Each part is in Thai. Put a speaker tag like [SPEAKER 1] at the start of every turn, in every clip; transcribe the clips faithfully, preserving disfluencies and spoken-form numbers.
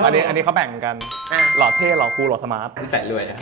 [SPEAKER 1] อันนี้อันนี้เขาแบ่งกันหล่อเท่หล่อคูลหล่อสมาร์ทนิสัยรวยนะ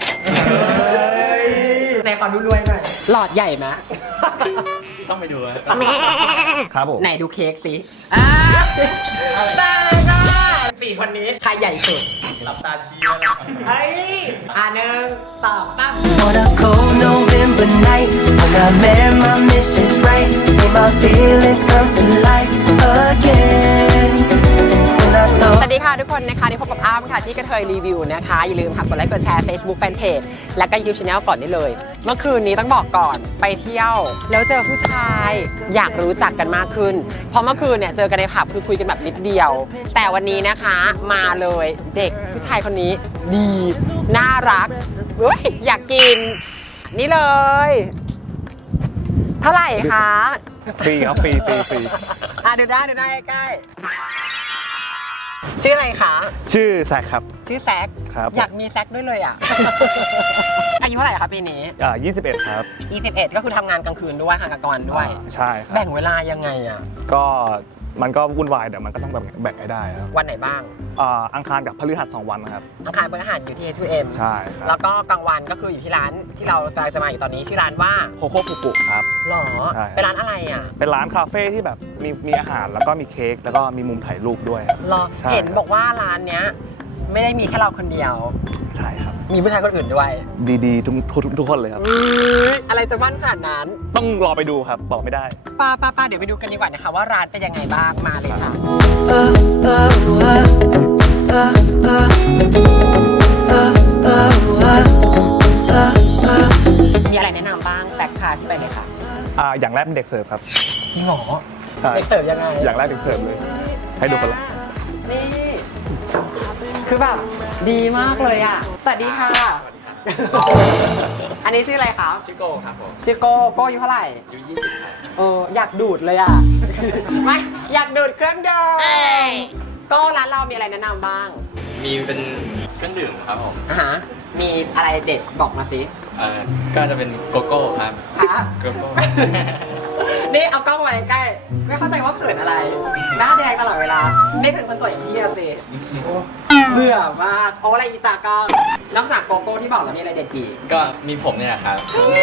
[SPEAKER 2] ในความรวยหน่อยหลอดใหญ่ไหม
[SPEAKER 1] ต้องไปดูครับผม
[SPEAKER 2] ไหนดูเค้กสิอ่าได้ได้สี่คนนี้ใครใหญ่สุด
[SPEAKER 1] หลับตาชี้แล้ว
[SPEAKER 2] เฮ้ยอ่าหนึ่งสองสาม
[SPEAKER 3] On a cold November night, when I met my missus right, made my feelings come to life again.
[SPEAKER 2] สวัสดีค่ะทุกคนนะคะที่พบกับอ้ำค่ะที่กระเทยรีวิวนะคะอย่าลืมค่ะกดไลค์กดแชร์ Facebook Fanpage และก็ YouTube Channel ก่อนได้เลยเมื่อคืนนี้ต้องบอกก่อนไปเที่ยวแล้วเจอผู้ชายอยากรู้จักกันมากขึ้นเพราะเมื่อคืนเนี่ยเจอกันในผับคือคุยกันแบบนิดเดียวแต่วันนี้นะคะมาเลยเด็กผู้ชายคนนี้ดีน่ารักอุ๊ยอยากกินนี่เลยเท่าไหร่คะ
[SPEAKER 1] ฟรีครับฟรีฟรีฟรี
[SPEAKER 2] อ่ะดูได้ดูได้ใกล้ชื่ออะไรคะ
[SPEAKER 1] ชื่อแซคครับ
[SPEAKER 2] ชื่อแซค
[SPEAKER 1] ครับ
[SPEAKER 2] อยากมีแซคด้วยเลยอ่ะอายุเท่าไหร่ครับปีนี้
[SPEAKER 1] อ่ายี่สิบเอ็ดครับ
[SPEAKER 2] ยี่สิบเอ็ดก็คือทำงานกลางคืนด้วยหางกรด้วย
[SPEAKER 1] ใช่ครับ
[SPEAKER 2] แบ่งเวลายังไงอ่ะ
[SPEAKER 1] ก็มันก็วุ่นวายแต่มันก็ต้องแบ่งแบ่งให้ได้ครับ
[SPEAKER 2] วันไหนบ้าง
[SPEAKER 1] อ่าอังคารกับพฤหัสสองวันนะครับ
[SPEAKER 2] อังคารพฤหัสอยู่ที่ เอ ทู เอ็ม
[SPEAKER 1] ใช่ครับ
[SPEAKER 2] แล้วก็กลางวันก็คืออยู่ที่ร้านที่เราจะมาอยู่ตอนนี้ชื่อร้านว่า
[SPEAKER 1] โคโค่ฟุกุครับ
[SPEAKER 2] หรอเป็นร้านอะไรอ่ะ
[SPEAKER 1] เป็นร้านคาเฟ่ที่แบบมีมีอาหารแล้วก็มีเค้กแล้วก็มีมุมถ่ายรูปด้วยครับ
[SPEAKER 2] หรอเห็นบอกว่าร้านเนี้ยไม่ได้มีแค่เราคนเดียว
[SPEAKER 1] ใช่ครับ
[SPEAKER 2] มีผู้ชายคนอื่นด้วย
[SPEAKER 1] ดีๆทุกทุกทุกคนเลยครับ
[SPEAKER 2] อะไรจะมั่นขนาดนั้น
[SPEAKER 1] ต้องรอไปดูครับบอกไม่ได้
[SPEAKER 2] ป้าป้าป้าเดี๋ยวไปดูกันดีกว่านะคะว่าร้านเป็นยังไงบ้างมาเลยค่ะมีอะไรแนะนำบ้างแซคค่ะที่ไปเลยค่ะ
[SPEAKER 1] อ่าอย่างแรกเป็นเด็กเสิร์ฟครับ
[SPEAKER 2] จริงเหรอเด็กเสิร์ฟยังไง
[SPEAKER 1] อย่างแรกเด็กเสิร์ฟเลยให้ดูกันเลย
[SPEAKER 2] นี่คือแบบดีมากเลยอ่ะสวัสดีค่ะอันนี้ชื่ออะไรคะ
[SPEAKER 1] ชื่อโก้ครับผม
[SPEAKER 2] ชื่อโก้โก้อายุเท่าไหร่
[SPEAKER 1] อายุยี่สิบครับ
[SPEAKER 2] เอออยากดูดเลยอ่ะไม่อยากดูดเครื่องดื่มโก้ร้านเรามีอะไรแนะนำบ้าง
[SPEAKER 1] มีเป็นเครื่องดื่มครับผม
[SPEAKER 2] อ่าฮะมีอะไรเด็ดบอกมาสิ
[SPEAKER 1] เออก็จะเป็นโกโก้ครับ
[SPEAKER 2] ฮะ
[SPEAKER 1] โกโก้
[SPEAKER 2] นี่เอากล้องมาใกล้ไม่เข้าใจว่าเขินอะไรหน้าแดงตลอดเวลาไม่ถึงคนสวยอย่างพี่อะสิเบื่อมากโอ้อะไรอีตากล้องนอกจากโกโก้ที่บอกแล้วมีอะไรเด็ดอีก
[SPEAKER 1] ก็มีผมเนี่ยครับ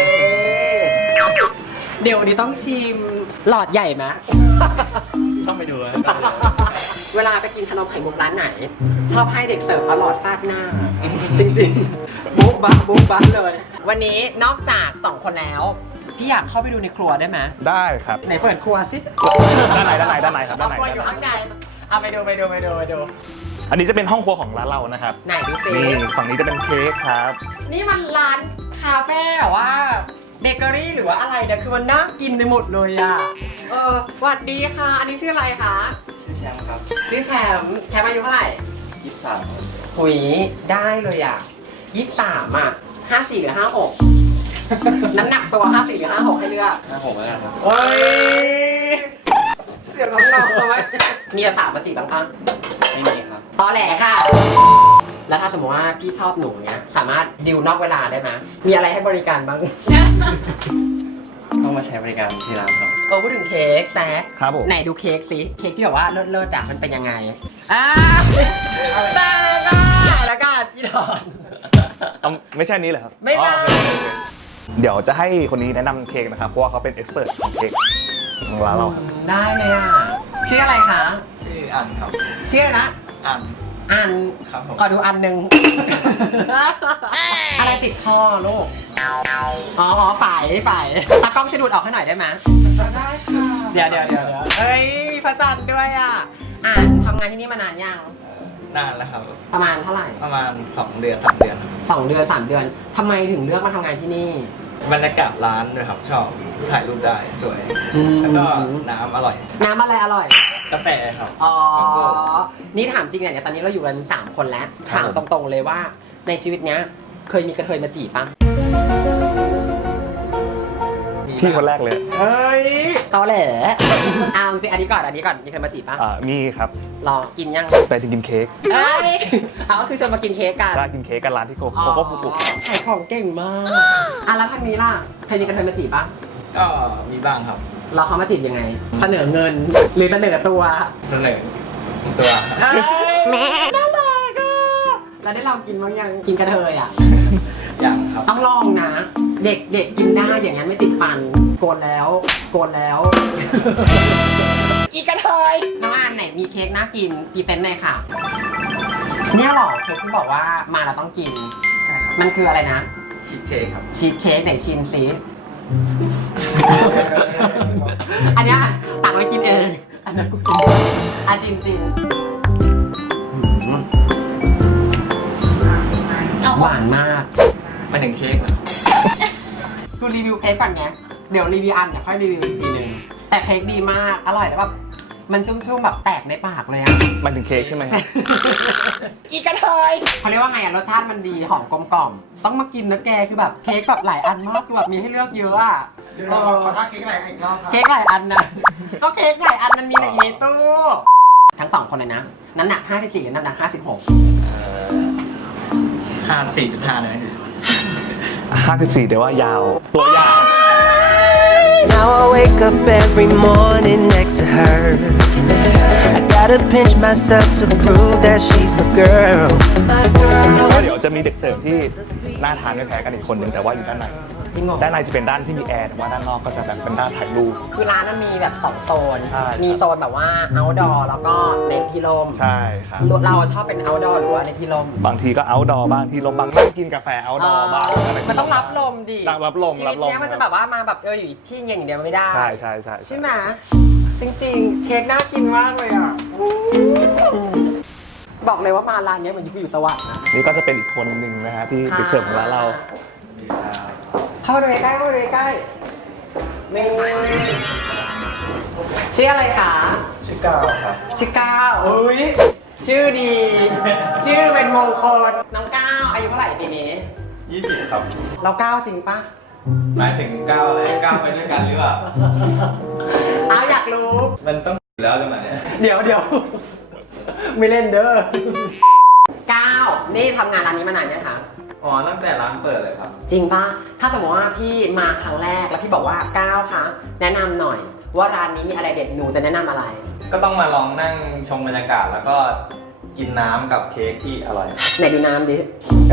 [SPEAKER 2] เดี๋ยวนี้ต้องชิมหลอดใหญ่ไหม
[SPEAKER 1] ต้องไปดู
[SPEAKER 2] เวลาไปกินขนมไข่มุกร้านไหนชอบให้เด็กเสิร์ฟเอาหลอดฟาดหน้าจริงๆบุ๊บบั๊บุ๊บบั๊เลยวันนี้นอกจากสองคนแล้วพี่อยากเข้าไปดูในครัวได้ไหม
[SPEAKER 1] ได้ครับ
[SPEAKER 2] ไหนเปิดครัวสิ
[SPEAKER 1] ด้านไหนด้านไหนด้านไหนครับด้านไหน
[SPEAKER 2] ครัวอยู่ข้างในเอาไปดูไปดูไปดูไปดู
[SPEAKER 1] อันนี้จะเป็นห้องครัวของร้านเรานะครับ
[SPEAKER 2] ไหนดูสิ
[SPEAKER 1] นี่ฝั่งนี้จะเป็นเค้กครับ
[SPEAKER 2] นี่มันร้านคาเฟ่หรือว่าเบเกอรี่หรือว่าอะไรเนี่ยคือมันน่ากินไปหมดเลยอ่ะเออสวัสดีค่ะอันนี้ชื่ออะไรคะ
[SPEAKER 1] ชื่อแชมป์ครับ
[SPEAKER 2] ชื่อแชมป์แชมป์อายุเท่าไหร่
[SPEAKER 1] ยี่สิบสาม
[SPEAKER 2] หุยได้เลยอ่ะยี่สิบสามอ่ะห้าสี่หรือห้าหกน้ำหนักตัวห้าสี่หรือห้าหกให้เลือก
[SPEAKER 1] ห้าหกแล้วกันครับ
[SPEAKER 2] เฮ้ยเสียงของเราทำไมมีจะถามมาจีบบ้างปะ
[SPEAKER 1] ไม่มีครับ
[SPEAKER 2] ตอแหลค่ะแล้วถ้าสมมติว่าพี่ชอบหนูเนี้ยสามารถดิวนอกเวลาได้ไหมมีอะไรให้บริการบ้าง
[SPEAKER 1] ต้องมาใช้บริการที่ร้านครับ
[SPEAKER 2] เออพูดถึงเค้กแซค
[SPEAKER 1] ครับผม
[SPEAKER 2] ไหนดูเค้กสิเค้กที่แบบว่าเลิศเลิศอ่ะมันเป็นยังไงอ่าตาแล้วก็แล้วก็พี่ดอน
[SPEAKER 1] ไม่ใช่นี้เหรอครับ
[SPEAKER 2] ไม่ใช่
[SPEAKER 1] เดี๋ยวจะให้คนนี้แนะนำเค้กนะครับเพราะว่าเขาเป็นเอ็กซ์เพรสของเค้กของร้านเราครับ
[SPEAKER 2] ได้เลยอ่ะชื่ออะไรคะ
[SPEAKER 1] ชื่ออันครับ
[SPEAKER 2] ชื่อนะ
[SPEAKER 1] อัน
[SPEAKER 2] อัน
[SPEAKER 1] ครับผม
[SPEAKER 2] ขอดูอันหนึ่งอะไรติดคอลูกอ๋อฝ่ายฝ่ายตากล้องช่วยดูดออกให้หน่อยได้ไหมได้ค่ะเดี๋ยวเดี๋ยวเดี๋ยวเฮ้ยมีพระจันทร์ด้วยอ่ะอันทำงานที่นี่มานานยัง
[SPEAKER 1] นานแล้วครับ
[SPEAKER 2] ประมาณเท่าไหร่
[SPEAKER 1] ประมาณสองเดือนสามเดือน
[SPEAKER 2] สองเดือนสามเดือนทำไมถึงเลือกมาทำงานที่นี่
[SPEAKER 1] บรรยากาศร้านด้วยครับชอบถ่ายรูปได้สวยแล้วก็น้ำอร่อย
[SPEAKER 2] น้ำอะไรอร่อย
[SPEAKER 1] กาแฟครับ
[SPEAKER 2] อ๋อนี่ถามจริงเนี่ยตอนนี้เราอยู่กันสามคนแล้วถามตรงๆเลยว่าในชีวิตเนี้ยเคยมีกระเทยมาจีบปะ
[SPEAKER 1] พี่คนแรกเลย
[SPEAKER 2] เฮ้ยตอแหลเอาจริงอันนี้ก่อนอันนี้ก่อนมีใครมาจีบปะ
[SPEAKER 1] อ่ามีครับ
[SPEAKER 2] รอกินยัง
[SPEAKER 1] ไปกินเค้ก
[SPEAKER 2] เอ้ยเอาก็คือชวนมากินเค้กกัน
[SPEAKER 1] ร้านกินเค้กกันร้านที่โคโค่ฟุกุ
[SPEAKER 2] ขายของเก่งมากอ่ะแล้วทางนี้ล่ะใครมีกระเทยมาจีบปะ
[SPEAKER 1] ก็มีบ้างครับ
[SPEAKER 2] เราเขามาจีบยังไงเสนอเงินหรือเสนอตัว
[SPEAKER 1] เสนอตัว
[SPEAKER 2] แม่น่ารักแล้วได้ลองกินบ้างยังกินกระเทยอ่ะ
[SPEAKER 1] ยังครับ
[SPEAKER 2] ต้องลองนะ เด็กเด็กกินได้อย่างนั้นไม่ติดฟันโกนแล้วโกนแล้ว อีกกระเทยน้องอันไหนมีเค้กน่ากินพรีเซนต์หน่อยค่ะเนี่ยหรอเค้กที่บอกว่ามาเราต้องกิน
[SPEAKER 1] ใช่ครับ
[SPEAKER 2] มันคืออะไรนะ
[SPEAKER 1] ชีสเค้กครับ
[SPEAKER 2] ชีสเค้กไหนชิมซิอันเนี้ยตักไว้กินเองอันนั้นกูกินอ่ะจริงจริงหวานมาก
[SPEAKER 1] มาถึงเค้กเหรอ
[SPEAKER 2] กูรีวิวเค้กก่อนไงเดี๋ยวรีวิวอันเดี๋ยวค่อยรีวิวอีกทีหนึงแต่เค้กดีมากอร่อยแล้วแบบมันชุ่มๆแบบแตกในปากเลยอะ
[SPEAKER 1] มาถึงเค้กใช่ไหมครับ
[SPEAKER 2] อีกกระเทยเขาเรียกว่าไงอะรสชาติมันดีหอมกลมกล่อมต้องมากินนะแกคือแบบเค้กแบบหลายอันมากคือแบบมีให้เลือกเยอะอะ
[SPEAKER 4] เดี๋ยวเราขอขอท่าเค้กใหม่อีกรอบครับ
[SPEAKER 2] เค้กหลายอันนะก็เค้กหลายอันมันมีในตู้ทั้งสองคนเลยนะน้ำหนักห้าสิบสี่น้ำหนักห้าสิบหก
[SPEAKER 4] ห้าสี่จุดห้าเลย
[SPEAKER 1] ห้าสิบสี่แต่ว่ายาว ตัวยาว
[SPEAKER 3] Now I wake up every morning next to her. I gotta pinch myself to prove that she's my girl. My
[SPEAKER 1] แล้ว
[SPEAKER 3] girl.
[SPEAKER 1] เดี๋ยวจะมีเด็กเสิร์ฟที่น่าทานไม่แพ้กันอีกคนหนึ่งแต่ว่าอยู่ด้านใน
[SPEAKER 2] จริงเหรอ
[SPEAKER 1] ด้านในจะเป็นด้านที่มีแอร์แต่ว่าด้านนอกก็จะแบบเป็นด้านถ่ายรูป
[SPEAKER 2] คือร้านนั้นมีแบบสองโซน
[SPEAKER 1] ใช่
[SPEAKER 2] มีโซนแบบว่า outdoor แล้วก็เน้นที่ลม
[SPEAKER 1] ใช่ครับ
[SPEAKER 2] เราชอบเป็น outdoor หรือว่าในที่ลม
[SPEAKER 1] บางทีก็ outdoor บ้างที่ลมบางนั่งกินกาแฟ outdoor บ้างอะไร
[SPEAKER 2] มันต้องรับลมดิ
[SPEAKER 1] รับลม
[SPEAKER 2] ชี
[SPEAKER 1] รั
[SPEAKER 2] วิ
[SPEAKER 1] บ
[SPEAKER 2] ต
[SPEAKER 1] ลม
[SPEAKER 2] เนี้ยมันจะแบบว่ามาแบบเอออยู่ที่เย็นอย่างเดียวไม่ได้
[SPEAKER 1] ใช่ใช่ใช่
[SPEAKER 2] ใช่ไหมจริงๆ เค้กน่ากินมากเลยอ่ะบอกเลยว่ามาร้านเนี้ยเหมือนอยู่สวรรค์นะ
[SPEAKER 1] นี่ก็จะเป็นอีกคนหนึ่งนะฮะที่เด็กเสิร์ฟของร้านเรา
[SPEAKER 2] เข้ามาเลยใกล้เข้ามาเลยใกล้นี่ชื่ออะไรคะ
[SPEAKER 4] ชื่อก้าวครับ
[SPEAKER 2] ชื่อก้าวอุ้ยชื่อดี ชื่อเป็นมงคลน้องก้าวอายุเท่าไหร่ปีนี้
[SPEAKER 4] ยี่สิบครับ
[SPEAKER 2] เราก้าวจริงปะ
[SPEAKER 4] หมายถึงก้าวอะไรก้าวไปด้วยกันหรือเปล่า
[SPEAKER 2] เอาอยากรู้
[SPEAKER 4] มันต้องแล้วหรือเปล่าเนี่ย
[SPEAKER 2] เดี๋ยวเดี๋ยวไม่เล่นเด้อก้าวนี่ทำงานร้านนี้มานานยังคะ
[SPEAKER 4] อ๋อ ตั้งแต่ร้านเปิดเลยครับ
[SPEAKER 2] จริงปะถ้าสมมติว่าพี่มาครั้งแรกแล้วพี่บอกว่าก้าวคะแนะนำหน่อย ว่าร้านนี้มีอะไรเด็ดหนูจะแนะนำอะไร
[SPEAKER 4] ก็ต้องมาลองนั่งชมบรรยากาศแล้วก็กินน้ำกับเค้กที่อร่อย
[SPEAKER 2] ไหนดูน้ำดิ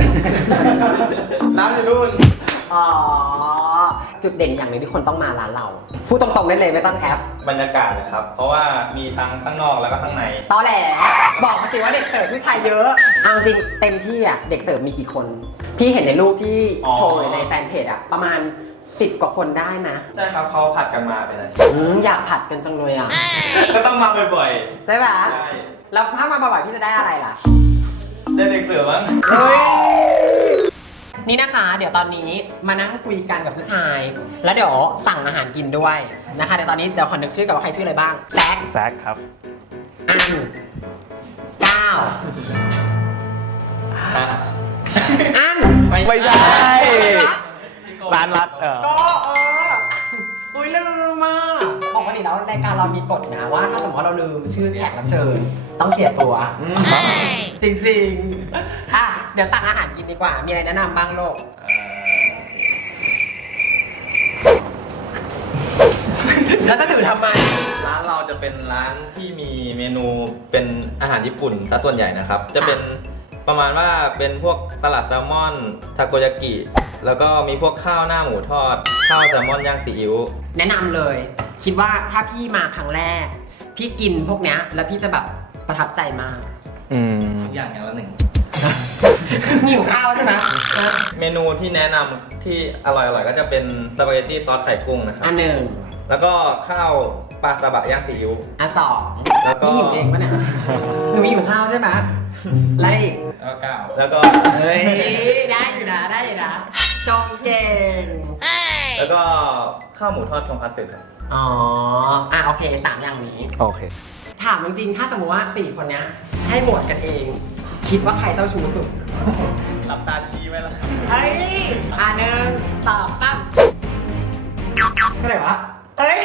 [SPEAKER 4] น้ำอยู่นู่น
[SPEAKER 2] อ๋อ จุดเด่นอย่างหนึ่งที่คนต้องมาร้านเรา พูดตรงๆได้เลยไม่ต้องแอป
[SPEAKER 4] บรรยากาศนะครับ เพราะว่ามีทั้งข้างนอกแล้วก็ข้างใน
[SPEAKER 2] ตอแหลบอกมาสิว่าเด็กเสิร์ฟผู้ชายเยอะเอาจริงเต็มที่อ่ะเด็กเสิร์ฟมีกี่คน พี่เห็นในรูปที่
[SPEAKER 4] อ๋อ
[SPEAKER 2] โชว์ในแฟนเพจอ่ะประมาณสิบกว่าคนได้นะ
[SPEAKER 4] ใช่ครับเขาผัดกันมาเป็นอาทิตย์
[SPEAKER 2] อืมอยากผัดกันจังเลยอ่ะ
[SPEAKER 4] ก็ต้องมาบ่อย
[SPEAKER 2] ใช่ปะ
[SPEAKER 4] ๆ ใช่
[SPEAKER 2] แล้วถ้ามาบ่อยๆพี่จะได้อะไรล่ะ
[SPEAKER 4] ได้เด็กเสือมั้ง
[SPEAKER 2] เฮ้ยนี่นะคะ เดี๋ยวตอนนี้มานั่งคุยกันกับผู้ชาย แล้วเดี๋ยวสั่งอาหารกินด้วยนะคะเดี๋ยวตอนนี้เดี๋ยวขอนึกชื่อกับว่าใครชื่ออะไรบ้างแซค
[SPEAKER 1] แซกครับ
[SPEAKER 2] อันก้าวอัน
[SPEAKER 1] ไม่ใช่ ร้านรัดเออ
[SPEAKER 2] ก็เอออุ้ยลืมมากปกติแล้วรายการเรามีกฎนะว่าถ้าสมมติว่าเราลืมชื่อแขกรับเชิญต้องเสียตัว จริงๆอ่ะเดี๋ยวสั่งอาหารกินดีกว่า มีอะไรแนะนำบ้างโลก แล้วจะถือทำไม
[SPEAKER 4] ร้านเราจะเป็นร้านที่มีเมนูเป็นอาหารญี่ปุ่นซะส่วนใหญ่นะครับ จะเป็นประมาณว่าเป็นพวกสลัดแซลมอนทาโกยากิ แล้วก็มีพวกข้าวหน้าหมูทอด ข้าวแซลมอนย่างซีอิ๊ว
[SPEAKER 2] แนะนำเลย คิดว่าถ้าพี่มาครั้งแรก พี่กินพวกเนี้ยแล้วพี่จะแบบประทับใจมาก
[SPEAKER 1] อืม
[SPEAKER 4] ทุกอย่างอย่างละหนึ่ง
[SPEAKER 2] หิวข้าวใช่ไหม
[SPEAKER 4] เมนูที่แนะนำที่อร่อยๆก็จะเป็นสปาเกตตี้ซอสไข่กุ้งนะครับ
[SPEAKER 2] อันหนึ่ง
[SPEAKER 4] แล้วก็ข้าวปลาซาบะย่างซีอิ๊ว
[SPEAKER 2] อันสอง
[SPEAKER 4] แล้วก็
[SPEAKER 2] นี่หิวเองปะเนี่ยหนูมีหิวข้าวใช่ไหมแล้วอีก
[SPEAKER 4] แล้วก็แล้วก็
[SPEAKER 2] เฮ้ย ได้อยู่นะ ได้อยู่นะ จงเก่ง
[SPEAKER 4] แล้วก็ข้าวหมูทอดทงคัตสึครับ
[SPEAKER 2] อ๋อ อ่ะโอเคสามอย่างนี้
[SPEAKER 1] โอเค
[SPEAKER 2] ถามจริงๆ ถ้าสมมติว่าสี่คนเนี้ยให้โหวตกันเอง คิดว่าใครเจ้าชู้สุด
[SPEAKER 4] หลับตาชี้ไว้แล้วครับ
[SPEAKER 2] เฮ้ย อ่ะหนึ่งสองสามก็ไหนวะเอ้ย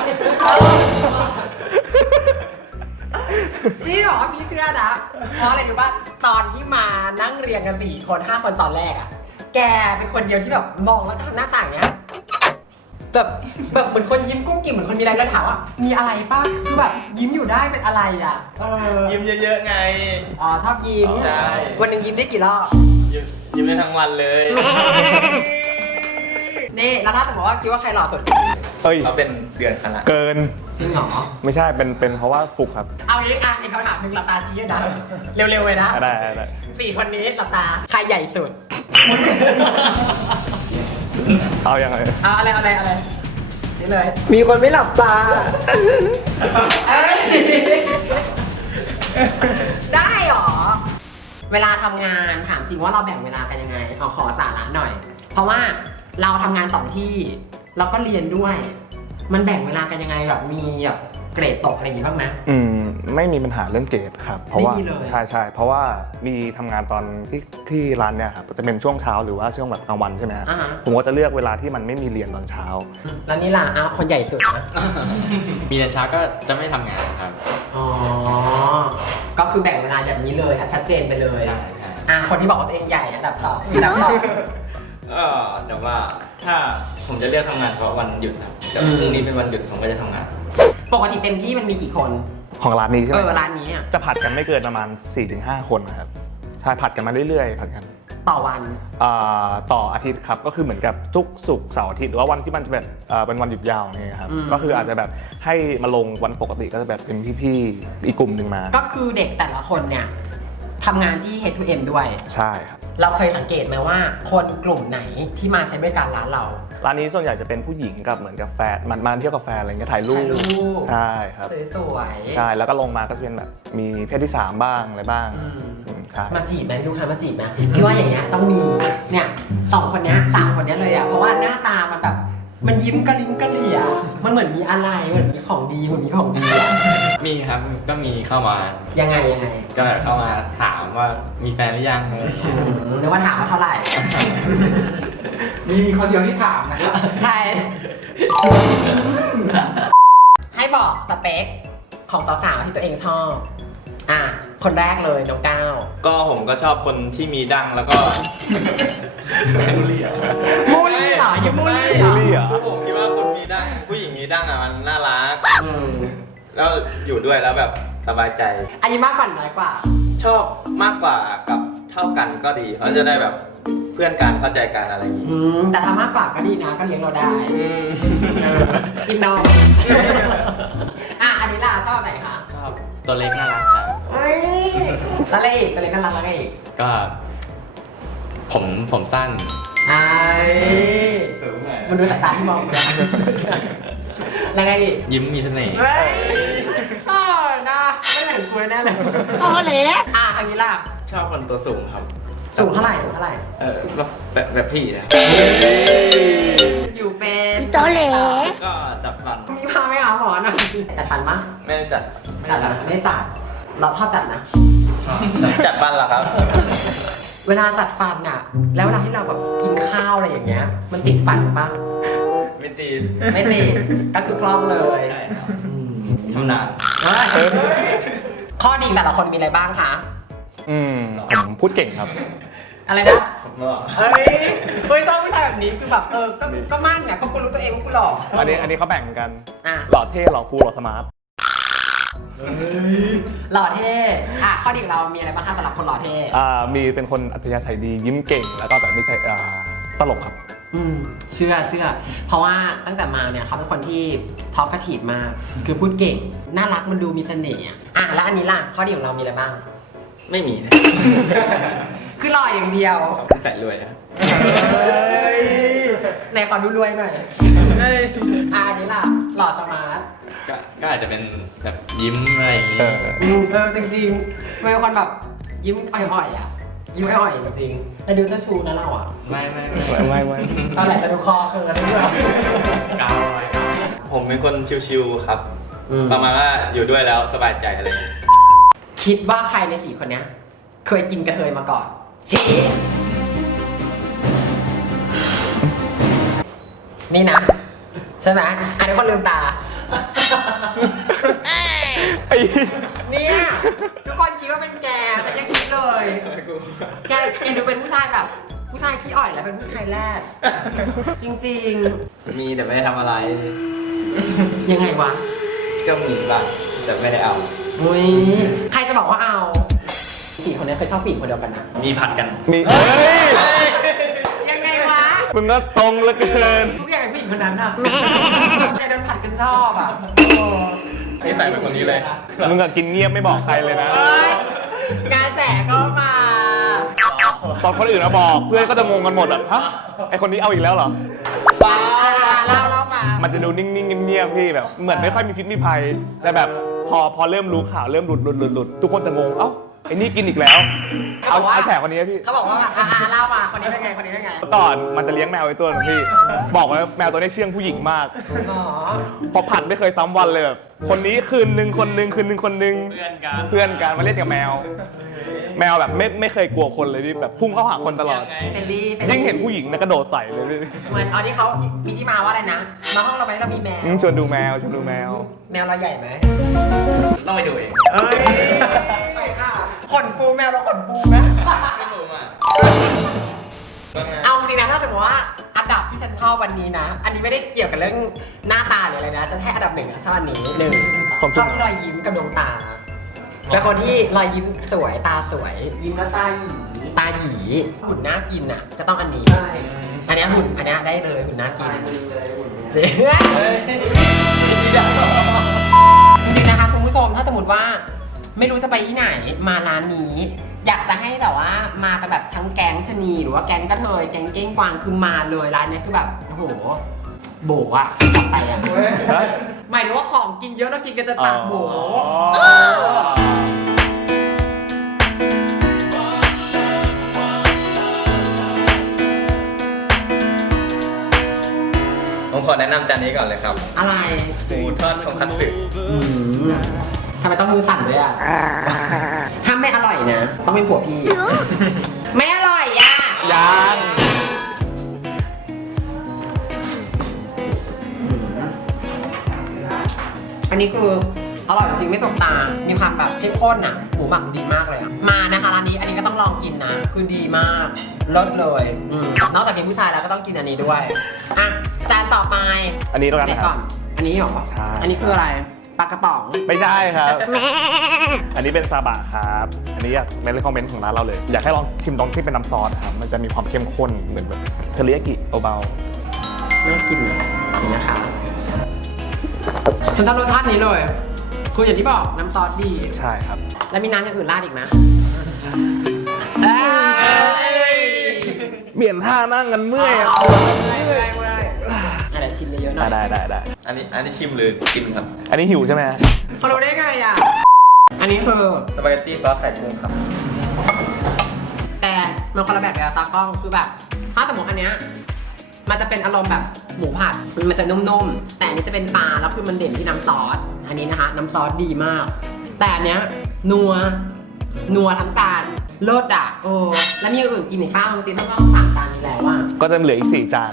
[SPEAKER 2] พี่บอกว่าพี่เชื่อนะเพราะอะไรรู้ป่ะตอนที่มานั่งเรียงกันสี่คนห้าคนตอนแรกอะแกเป็นคนเดียวที่แบบมองแล้วทำหน้าต่างเนี้ยแบบแบบเหมือนคนยิ้มกุ้งกิ่มเหมือนคนมีอะไรแล้วถามว่ามีอะไรป่ะคือแบบยิ้มอยู่ได้เป็นอะไรอ่ะเออ
[SPEAKER 4] ยิ้มเยอะๆไง
[SPEAKER 2] อ๋อชอบยิ้ม
[SPEAKER 4] ใช่
[SPEAKER 2] วันหนึ่งยิ้มได้กี่รอบ
[SPEAKER 4] ยิ้มยิ้มได้ทั้งวันเลย
[SPEAKER 2] นี่แล้วถ้าสมมติว่าคิดว่าใครหล่อสุด
[SPEAKER 1] เฮ้ย
[SPEAKER 4] เขาเป็นเดือนคณะ
[SPEAKER 1] เกิน
[SPEAKER 2] จริงเหรอ
[SPEAKER 1] ไม่ใช่เป็นเป็นเพราะว่าฟุกครับ
[SPEAKER 2] เอางี้อ่ะอีกคำถามหนึ่งหลับตาชี้เลยนะเร็วๆเลยนะ
[SPEAKER 1] ได้ได้ได้
[SPEAKER 2] สี่คนนี้หลับตาใครใหญ่สุด
[SPEAKER 1] เอายังไง
[SPEAKER 2] เอาอะไรอะไรอะไรนี่เลย มีคนไม่หลับตาเอ้ยได้เหรอ เวลาทำงานถามจริงว่าเราแบ่งเวลากันยังไง เอาขอสาระหน่อย เพราะว่าเราทำงานสองที่เราก็เรียนด้วย มันแบ่งเวลากันยังไงแบบมีแบบเกรดตกอะไรอย่างงี้บ้างไหม
[SPEAKER 1] อืมไม่มีปัญหาเรื่องเกรดครับ เพราะว่า
[SPEAKER 2] ไม่มีเลย
[SPEAKER 1] ใช่ใช่เพราะว่ามีทำงานตอนที่ที่ร้านเนี่ยครับจะเป็นช่วงเช้าหรือว่าช่วงแบบกลางวันใช่ไหมฮะ
[SPEAKER 2] อ่าฮะ
[SPEAKER 1] ผมก็จะเลือกเวลาที่มันไม่มีเรียนตอนเช้า
[SPEAKER 2] แล้วนี่ล่ะอ้าวคนใหญ่สุดนะ
[SPEAKER 5] มีแต่เช้าก็จะไม่ทำงานครับ
[SPEAKER 2] อ๋อ ก็คือแบ่งเวลาแบบนี้เลยชัดเจนไปเลย
[SPEAKER 5] ใช่ใช่
[SPEAKER 2] อ่ะคนที่บอกว่าตัวเองใหญ่อันดับสองอันดับสอง
[SPEAKER 5] ก็แต่ว่าถ้าผมจะเลือกทำงานเฉพาะวันหยุดครับแต่พรุ่งนี้เป็นวันหยุดผมก็จะทำงาน
[SPEAKER 2] ปกติเต็มที่มันมีกี่คน
[SPEAKER 1] ของร้านนี้ใช่ไห
[SPEAKER 2] เอ
[SPEAKER 1] ม
[SPEAKER 2] อร้านนี้อ่ะ
[SPEAKER 1] จะผัดกันไม่เกินประมาณ สี่ถึงห้า คนนะครับใช่ผัดกันมาเรื่อยๆผัดกัน
[SPEAKER 2] ต่อวัน
[SPEAKER 1] อ่าต่ออาทิตย์ครับก็คือเหมือนกับทุกศุกร์เสาร์อาทิตย์หรือว่าวันที่มันจะแบบเอ่อเป็นวันหยุดยาวอย่างเงี้ยครับก็คืออาจจะแบบให้มาลงวันปกติก็จะแบบเป็นพี่ๆอีกกลุ่มหนึ่งมา
[SPEAKER 2] ก็คือเด็กแต่ละคนเนี่ยทำงานที่ Head to M ด้วย
[SPEAKER 1] ใช่ครับ
[SPEAKER 2] เราเคยสังเกตไหมว่าคนกลุ่มไหนที่มาใช้บริการร้านเรา
[SPEAKER 1] ร้านนี้ส่วนใหญ่จะเป็นผู้หญิงกับเหมือนกับแฟนมันมาเที่ยวกับแฟนอะไรเงี้ยถ่ายรู
[SPEAKER 2] ถ่ายรู
[SPEAKER 1] ป
[SPEAKER 2] ป
[SPEAKER 1] ใช่ครับ
[SPEAKER 2] สวยๆ
[SPEAKER 1] ใช่แล้วก็ลงมาก็จะเป็นแบบมีเพศที่สามบ้างอะไรบ้าง
[SPEAKER 2] อืม
[SPEAKER 1] อืมใช่
[SPEAKER 2] มาจีบไหมลูกค้ามาจีบไหมพี่ว่าอย่างเงี้ยต้องมีเนี่ยสองคนเนี้ยสามคนเนี้ยเลยอ่ะเพราะว่าหน้าตามันแบบมันยิ้มกระลิ้มกระเหลี่ยมันเหมือนมีอะไรเหมือนมีของดีเหมือนมีของดีอะ
[SPEAKER 5] มีครับก็มีเข้ามา
[SPEAKER 2] ยังไงยังไง
[SPEAKER 5] ก็แบบเข้ามาถามว่ามีแฟนหรือยังอะไรอย่างเงี้ย
[SPEAKER 2] อืมนึกว่าถามว่าเท่าไหร่
[SPEAKER 6] มีคนเดียวที่ถามนะครับ
[SPEAKER 2] ใครให้บอกสเปคของสาวๆที่ตัวเองชอบอ่ะคนแรกเลยน้องก้าว
[SPEAKER 4] ก็ผมก็ชอบคนที่มีดังแล้วก็
[SPEAKER 2] มูลี่เหรอยังมูลี่เหรอ
[SPEAKER 1] มูลี่เหรอ
[SPEAKER 4] ผมคิดว่าคนมีดังผู้หญิงมีดังอ่ะมันน่ารัก
[SPEAKER 2] อืม
[SPEAKER 4] แล้วอยู่ด้วยแล้วแบบสบายใจ
[SPEAKER 2] อายุมากกว่าน้อยกว่า
[SPEAKER 4] ชอบมากกว่ากับเท่ากันก็ดีเขาจะได้แบบเพื่อนกันเข้าใจกันอะไรอย่างนี้
[SPEAKER 2] อืมแต่ถ้ามากกว่าก็ดีนะก็เลี้ยงเราได้
[SPEAKER 4] อืม
[SPEAKER 2] กินนมอ่ะอันนี้ล่ะชอบไหนคะ
[SPEAKER 5] ชอบตัวเล็กน่ารักครับ
[SPEAKER 2] เฮ้ยแล้วอะไรอีกอะไรกันรักอะไรอีก
[SPEAKER 5] ก็ผมผมสั้น
[SPEAKER 2] ไอ้
[SPEAKER 4] สูงหน่อย
[SPEAKER 2] มันดูสายตาที่มองนะแล้วไงอีก
[SPEAKER 5] ยิ้มมีเสน่ห์
[SPEAKER 2] เฮ้ยเออนะไม่เหมือนคุยแน่เลยโตเล็กอ่ะอันนี้ล่ะ
[SPEAKER 5] ชอบคนตัวสูงครับ
[SPEAKER 2] สูงเท่าไหร่สูงเท่าไหร่
[SPEAKER 5] เออแบบแบบแบบพี่นะ
[SPEAKER 2] อยู่เป็น
[SPEAKER 7] โตเล็ก
[SPEAKER 5] ก็ดับฟัน
[SPEAKER 2] มีพาไหมคะหมอหน่อยจัดฟันมั้ย
[SPEAKER 4] ไม่ได้จัดไม่
[SPEAKER 2] จั
[SPEAKER 4] ได้
[SPEAKER 2] ด
[SPEAKER 4] จัด
[SPEAKER 2] นะไม่จัดเราชอบจัดนะ
[SPEAKER 4] จัดบ้านเหรอครับ
[SPEAKER 2] เวลาจัดฟันน่ะ แล้วเวลาที่เราแบบกินข้าวอะไรอย่างเงี้ย มันติดฟันป่ะ
[SPEAKER 4] ไม่ตี
[SPEAKER 2] ไม่ติด ก็คือคล่องเลย
[SPEAKER 4] ใช่ครับ
[SPEAKER 2] อืม
[SPEAKER 5] ชำนาญ
[SPEAKER 2] ข้อดีแต่ละคนมีอะไรบ้างคะ
[SPEAKER 1] อืมผมพูดเก่งครับ
[SPEAKER 2] อะไรนะ
[SPEAKER 4] ผมก็
[SPEAKER 2] เฮ้ยเฮ้ยชอบผู้ชายแบบนี้คือแบบเออ ก็ก็มั่นเนี่ยก็กูรู้ตัวเองว่ากูหล่อ
[SPEAKER 1] อันนี้อันนี้เขาแบ่งกัน
[SPEAKER 2] อ่ะ
[SPEAKER 1] หล่อเท่หล่อคูลหล่อสมาร์ท
[SPEAKER 2] หล่อเท่อ่ะข้อดีของเรามีอะไรบ้างคะสำหรับคนหล่อเท่
[SPEAKER 1] อ่ามีเป็นคนอัธยาศัยดียิ้มเก่งแล้วก็แบบไม่ใช่อ่าตลกครับ
[SPEAKER 2] อืมเชื่อเชื่อ เพราะว่าตั้งแต่มาเนี่ยเขาเป็นคนที่ท็อปกระถีบมาก คือพูดเก่ง น่ารักมันดูมีเสน่ห์อะอ่ะแล้วอันนี้ล่ะ ข้อดีของเรามีอะไรบ้าง
[SPEAKER 5] ไม่มีนะ
[SPEAKER 2] คือหล่ออย่างเดียว
[SPEAKER 5] ใส่รวยนะ
[SPEAKER 2] เฮ้ยในขอดูรวยหน่อยอ่ะอันนี้ล่ะ หล่อสมาร์ท
[SPEAKER 5] ก็ก็อาจจะเป็นแบบยิ้มอะไรอย่างงี้
[SPEAKER 1] เออ
[SPEAKER 2] อืมเออจริงๆเป็นคนแบบยิ้มอ่อยๆอ่ะ ยิ้มอ่อยๆจริงๆแต่ดูเจ้าชูนะเราอ่ะ
[SPEAKER 5] ไม่ไม่ไม่
[SPEAKER 1] ไม่ไม่ไม่
[SPEAKER 2] ตอนไหนจะดูคอเขินด้วย
[SPEAKER 5] กาวไว้
[SPEAKER 4] ผมเป็นคนชิวๆครับ
[SPEAKER 2] อืม
[SPEAKER 4] ประมาณว่าอยู่ด้วยแล้วสบายใจอะไรอย่างนี้
[SPEAKER 2] คิดว่าใครในสี่คนเนี้ย เคยกินกระเทยมาก่อนชี้นี่นะ ใช่ไหมอันนี้คนลืมตา
[SPEAKER 1] ไอ้
[SPEAKER 2] เนี่ยทุกคนคิดว่าเป็นแกฉันยังคิดเลย แกแกดูเป็นผู้ชายแบบผู้ชายขี้อ่อยแล้วเป็นผู้ชายแรก จริง
[SPEAKER 5] มีแต่ไม่ได้ทำอะไร
[SPEAKER 2] ๆ ยังไงวะ
[SPEAKER 5] ก็มีบ้างแต่ไม่ได้เอา
[SPEAKER 2] มุ้ยใครจะบอกว่าเอาผู้หญิงคนนี้เคยชอบผู้หญิงคนเดียวกันนะ
[SPEAKER 5] มีผัดกัน
[SPEAKER 1] มีเฮ้ย
[SPEAKER 2] ยังไงวะ
[SPEAKER 1] มึงก็ตรงเหลือเกิน
[SPEAKER 2] ทุกอย่างเป็นผู้หญิงคนนั้นอะอย่าโดนผัดกันชอบอะ
[SPEAKER 5] นี่ใส่เป็นคนนี้เลย
[SPEAKER 1] มึงก็กินเงียบไม่บอกใครเลยนะ
[SPEAKER 2] เฮ้ยงานแสก็มา
[SPEAKER 1] ตอนคนอื่นมาบอกเพื่อนก็จะงงกันหมดอ่ะฮะไอคนนี้เอาอีกแล้วเหรอ
[SPEAKER 2] ว้าเล่าเล่ามา
[SPEAKER 1] มันจะดูนิ่งๆเงียบๆพี่แบบเหมือนไม่ค่อยมีพิษมีภัย แต่แบบพอพอเริ่มรู้ข่าวเริ่มหลุดหลุดหลุดหลุดทุกคนจะงงเอ้าไอ้นี่กินอีกแล้ว เอาเอาแฉคนนี้พี่
[SPEAKER 2] เขาบอกว่าอ่าเล่ามาคนนี้เป็นไงคนนี้เป็นไง
[SPEAKER 1] ก่อนมันจะเลี้ยงแมวไว้ตัวหนึงพี่ บอกว่าแมวตัวนี้เชื่องผู้หญิงมาก
[SPEAKER 2] อ๋อ
[SPEAKER 1] พอผัดไม่เคยซ้ำวันเลยแบบคนนี้คืนหนึ่งคนหนึ่งคืนหนึ่งคนหนึ่ง
[SPEAKER 5] เพื่อนกัน
[SPEAKER 1] เพื่อนกันมาเล่นกับแมว แมวแบบไม่ไม่เคยกลัวคนเลยพี่แบบพุ่งเข้าหาคนตลอด
[SPEAKER 2] เฟลลี่ฟลลี่
[SPEAKER 1] ยิ่งเห็นผู้หญิงนะกระโดดใส่เลยพี่
[SPEAKER 2] เหมือนเอาที่เขามีที่มาว่าอะไรนะ มาห้องเราไหมเรามีแมว
[SPEAKER 1] ยิ่งชวนดูแมวชวนดูแมว
[SPEAKER 2] แมวเราใหญ่ไหม
[SPEAKER 5] ต้องไปดูเอง
[SPEAKER 2] เอ้ยไปค่ะขนฟูแมวเราขนฟูไหม
[SPEAKER 5] ไม่รู้อ่ะ
[SPEAKER 2] เอาจริงนะถ้าสมมติว่าอันดับที่ฉันชอบวันนี้นะ อันนี้ไม่ได้เกี่ยวกับเรื่องหน้าตาหรืออะไรนะ ฉันให้อันดับหนึ่งอะชอบอันนี้หนึ่ง
[SPEAKER 1] ผม
[SPEAKER 2] ชอบที่รอยยิ้มกับดวงตา เป็นคนที่รอยยิ้มสวยตาสวย ยิ้มแล้วตาหยีตาหยีหุ่นน่ากินอ่ะก็ต้องอันนี้ใช่อันเนี้ยหุ่นอันเนี้ยได้เลยหุ่นน่ากินจริงจริงๆนะคะคุณผู้ชมถ้าสมมติว่าไม่รู้จะไปที่ไหนมาร้านนี้ อยากจะให้แบบว่ามากันแบบทั้งแก๊งชะนีหรือว่าแก๊งกระเทยแก๊งเก้งกวางคือมาเลยร้านเนี้ยคือแบบโอ้โหโบกอะกลับไปอะหมายถึงว่าของกินเยอะแล้วกินกันจะปากโบ
[SPEAKER 4] ผมขอแนะนำจานนี้ก่อนเลยครับ
[SPEAKER 2] อะไร
[SPEAKER 4] หมูทอดทงคัตสึ
[SPEAKER 2] ทำไมต้องมือสั่นด้วยอ่ะ ถ้าไม่อร่อยนะ ต้องเป็นผัวพี่ ไม่อร่อยอ่ะ
[SPEAKER 1] ยัง
[SPEAKER 2] อันนี้คืออร่อยจริงไม่สบตา มีความแบบเข้มข้นอ่ะ หมูหมักดีมากเลยอ่ะ มานะคะร้านนี้อันนี้ก็ต้องลองกินนะ คือดีมากรสเลยอืมนอกจากกินผู้ชายแล้วก็ต้องกินอันนี้ด้วย อ่ะ จานต่อไป
[SPEAKER 1] อันนี้แล้วกัน
[SPEAKER 2] ไหน
[SPEAKER 1] นะค
[SPEAKER 2] ก่
[SPEAKER 1] รั
[SPEAKER 2] อบ น อันนี้เหรอ
[SPEAKER 1] ใช่
[SPEAKER 2] อันนี้คืออะไร ปลากระป๋อง
[SPEAKER 1] ไม่ใช่ครับ อันนี้เป็นซาบะครับ อันนี้อยากในเรื่องคอมเมนต์ของร้านเราเลย อยากให้ลองชิมตรงที่เป็นน้ำซอสครับ มันจะมีความเข้มข้นเหมือนแบบเทอริยากิเบา
[SPEAKER 2] น่ากินนะนี่นะคะฉันชอบรสชาตินี้เลย คืออย่างที่บอกน้ำซอสดี
[SPEAKER 1] ๆ ใช่ครับ
[SPEAKER 2] แล้วมีน้ำอย่างอื่นราดอีกไหมเอ้ย
[SPEAKER 1] เปลี่ยนท่านั่งกันเมื่อยอะ
[SPEAKER 2] ไม่ได้ไม่ได้อะไรชิมเยอะๆหน่อย
[SPEAKER 1] ได้ได้ได้
[SPEAKER 4] อันนี้อันนี้ชิมหรือกินครับ
[SPEAKER 1] อันนี้หิวใช่ไหม
[SPEAKER 2] เขารู้ได้ไงอ่ะ อันนี้คือ
[SPEAKER 4] สปาเกตตี้ซอสไข่กุ้งครับ
[SPEAKER 2] แต่มันคนละแบบกับตากล้องคือแบบ ถ้าสมมติอันเนี้ยมันจะเป็นอารมณ์แบบหมูผัดมันจะนุ่มๆแต่อันนี้จะเป็นปลาแล้วคือมันเด่นที่น้ำซอสอันนี้นะคะ น้ำซอสดีมาก แต่อันเนี้ยนัวนัวทั้งการเลิศอ่ะโอ้แล้วมีอย่างอื่นกินอีกบ้างจริงๆต้องต้องสั่งจานนี้แล้วอ่ะ
[SPEAKER 1] ก็จะเหลืออีกสี่จาน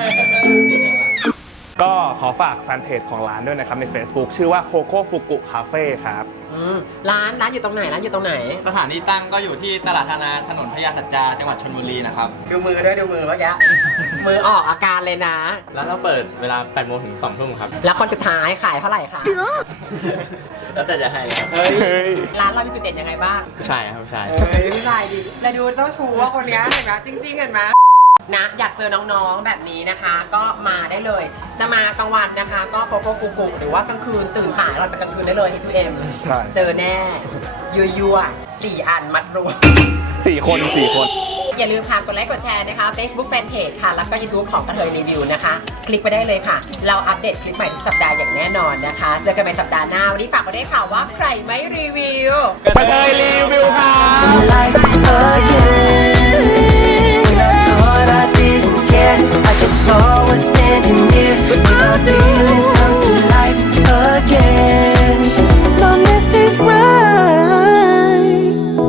[SPEAKER 1] ก็ขอฝากแฟนเพจของร้านด้วยนะครับใน Facebook ชื่อว่า Coco Fuku Cafe ครับ
[SPEAKER 2] อืมร้านร้านอยู่ตรงไหนร้านอยู่ตรงไหน
[SPEAKER 5] สถานที่ตั้งก็อยู่ที่ตลาดธนาถนนพญาสัจจาจังหวัดชลบุรีนะครับ
[SPEAKER 2] ดูมือด้วยดูมือเมื่อกี้ มือออกอาการเลยนะ
[SPEAKER 5] แล้วเราเปิดเวลาแปดโมงถึงสองทุ่มครับ
[SPEAKER 2] แล้วคนสุดท้ายขายเท่าไหร่คะ
[SPEAKER 5] แล้วแต่จะให้ครับ
[SPEAKER 2] เฮ้ย
[SPEAKER 1] เฮ้ย
[SPEAKER 2] ร้านเรามีจุดเด่นยังไงบ้าง
[SPEAKER 5] ผู้ชายครับผู้ชาย
[SPEAKER 2] เฮ้ยผู้ชายดิแล้วดูเจ้าชูว่าคนเนี้ยเห็นไหมจริงๆเห็นไหมนะอยากเจอน้องๆแบบนี้นะคะ ก็มาได้เลย จะมากลางวันนะคะ ก็โกโก้กูกูหรือว่ากลางคืนตื่นสายเราไปกลางคืนได้เลยที่พีเอ็ม
[SPEAKER 1] ใช่
[SPEAKER 2] เจอแน่ยัวยัวๆสี่อันมัดรวม
[SPEAKER 1] สี่คนสี่คน
[SPEAKER 2] อย่าลืมค่ะกดไลค์กดแชร์นะคะ Facebook Fanpage ค่ะ แล้วก็ YouTube ของกระเทยรีวิวนะคะ คลิกไปได้เลยค่ะ เราอัปเดตคลิปใหม่ทุกสัปดาห์อย่างแน่นอนนะคะ เจอกันใหม่สัปดาห์หน้า วันนี้ฝากไว้ด้วยค่ะว่าใครไม่รีวิว
[SPEAKER 1] กระเทยรีวิวครับ
[SPEAKER 3] to life again. I thought I didn't care. I just saw us standing near. My feelings come to life again. Is my message right?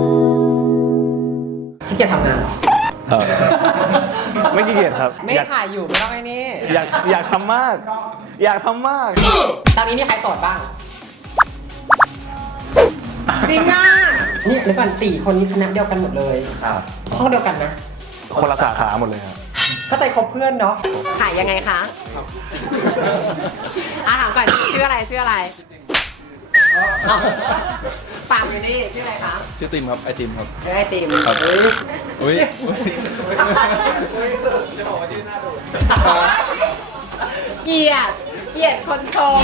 [SPEAKER 2] ขี้เกียจทำงานเหรอ
[SPEAKER 1] ไม่ขี้เกียจครับ
[SPEAKER 2] ไม่
[SPEAKER 1] อยาก
[SPEAKER 2] ถ่ายอยู่ไม่ต้องไอ้นี่
[SPEAKER 1] อยากอยากทำมาก อยากทำมาก
[SPEAKER 2] ตอนนี้มีใครโสดบ้าง จริงอ่ะนี่เดี๋ยวก่อนสี่คนนี้คณะเดียวกันหมดเลย
[SPEAKER 4] ครับ
[SPEAKER 2] ห้องเดียวกันนะ
[SPEAKER 1] คนละสาขาหมดเลยครับ
[SPEAKER 2] เข้าใจคบเพื่อนเนาะขายยังไงคะอาถามก่อนชื่ออะไรชื่ออะไรปามอยู่นี่ชื่ออะไรคะ
[SPEAKER 6] ชื่อติมครับไอติมครับ
[SPEAKER 2] ชื่อไอติม
[SPEAKER 6] ครับ
[SPEAKER 2] เอ้ย
[SPEAKER 6] อุ้ย
[SPEAKER 2] เกลียดเกลียดคนชม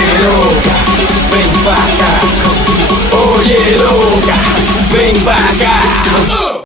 [SPEAKER 7] Vem pra cá, oh yeah louca, vem pra cá,